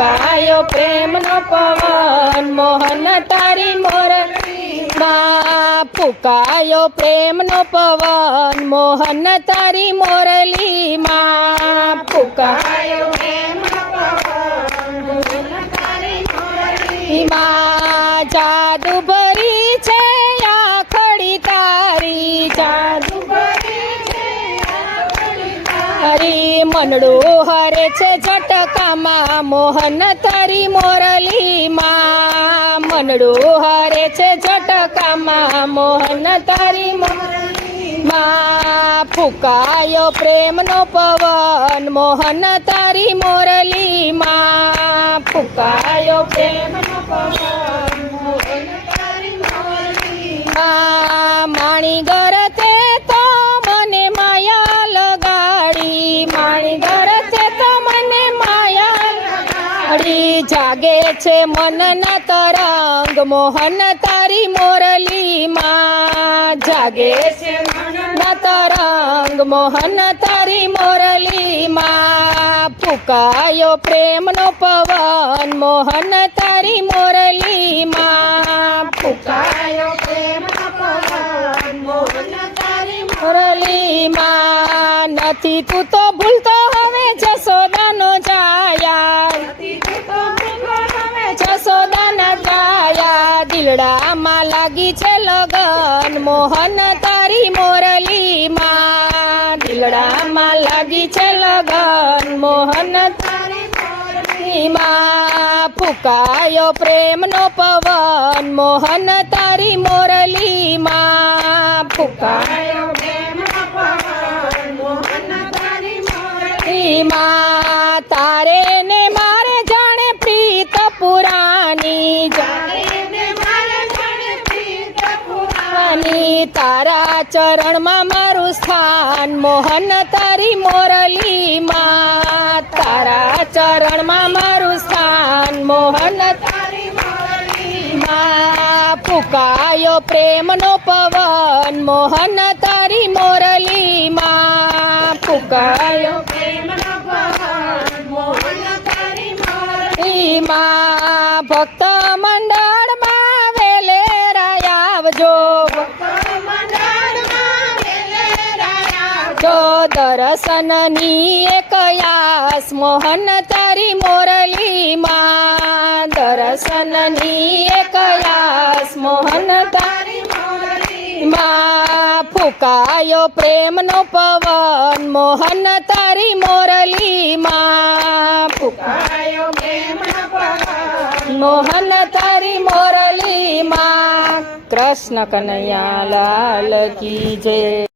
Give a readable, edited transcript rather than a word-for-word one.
ફૂંકાયો પ્રેમનો પવન મોહન તારી મોરલીમાં ફૂંકાયો પ્રેમનો પવન મોહન તારી મોરલીમાં ફૂંકાયો પ્રેમનો પવન મોહન તારી મોરલીમાં જાદુ ભરી છે આખડી તારી જાદુ ભરી છે આખડી તારી મનડું હરે છે ઝટકામાં મોહન તારી મોરલીમાં મનડું હરે છે ઝટકામાં મોહન તારી મોરલીમાં ફૂંકાયો પ્રેમનો પવન મોહન તારી મોરલીમાં ફૂંકાયો પ્રેમનો પવન મોહન તારી મોરલીમાં માણી ગરતે તો મને માયા લગાડી માણી ગરતે તો મને માયા લગાડી જાગે છે મનના તરંગ મોહન તારી મોરલીમાં જાગે છે મનના તરંગ મોહન તારી મોરલીમાં ફૂંકાયો પ્રેમનો પવન મોહન તારી મોરલીમાં ફૂંકાયો પ્રેમનો પવન મોહન તારી મોરલીમાં નથી તું તો ભૂલતો હવે જશોદાનો જાયા નથી તું તો ભૂલતો હવે જશોદાના જાયા દિલડામાં લાગી છે લગન મોહન તારી મોરલીમાં દિલડામાં લાગી છે લગન મોહન તારી મોરલીમાં ફૂંકાયો પ્રેમનો પવન મોહન તારી મોરલીમાં ફૂંકાયો પ્રેમનો પવન મોહન તારી મોરલીમાં તારે ને મારે જાણે પ્રીત પુરાની જાણે ને મારે જાણે પ્રીત પુરાની તારા ચરણમાં મારું સ્થાન મોહન તારી મોરલીમાં તારા ચરણમાં મારું સ્થાન મોહન તારી મોરલીમાં ફૂંકાયો પ્રેમનો પવન મોહન તારી મોરલીમાં ફૂંકાયો પ્રેમનો પવન મોહન તારી મોરલીમાં ભક્ત મંડળમાં વેલેરા આવજો જો દર્શનની એક આસ મોહન તારી મોરલીમાં દર્શનની એક આસ મોહન તારી મોરલીમાં ફૂંકાયો પ્રેમનો પવન મોહન તારી મોરલીમાં ફૂંકાયો પ્રેમનો પવન મોહન તારી મોરલીમાં કૃષ્ણ કનૈયા લાલ કી જય।